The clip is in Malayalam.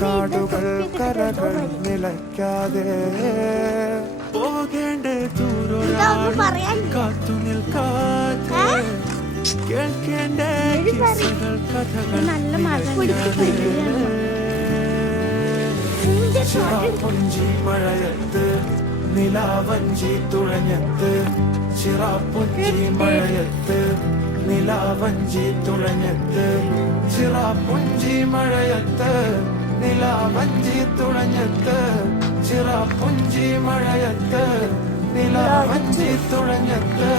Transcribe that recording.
കാടുകൾ കരകൾ നിലയ്ക്കാതെ പോകേണ്ട ദൂരം കാത്തു നിൽക്കാതെ കേൾക്കേണ്ട കിസ്സകൾ കഥകൾ ചിറാപ്പുഞ്ചി മഴയത്ത് നിലാവഞ്ചി തുഴഞ്ഞത്ത് ചിറാപ്പുഞ്ചി മഴയത്ത് നിലാവഞ്ചി തുഴഞ്ഞത്ത് ചിറാപ്പുഞ്ചി മഴയത്ത് നിലാവഞ്ചി തുഴഞ്ഞത്ത് ചിറാപ്പുഞ്ചി മഴയത്ത് നിലാവഞ്ചി തുഴഞ്ഞത്ത്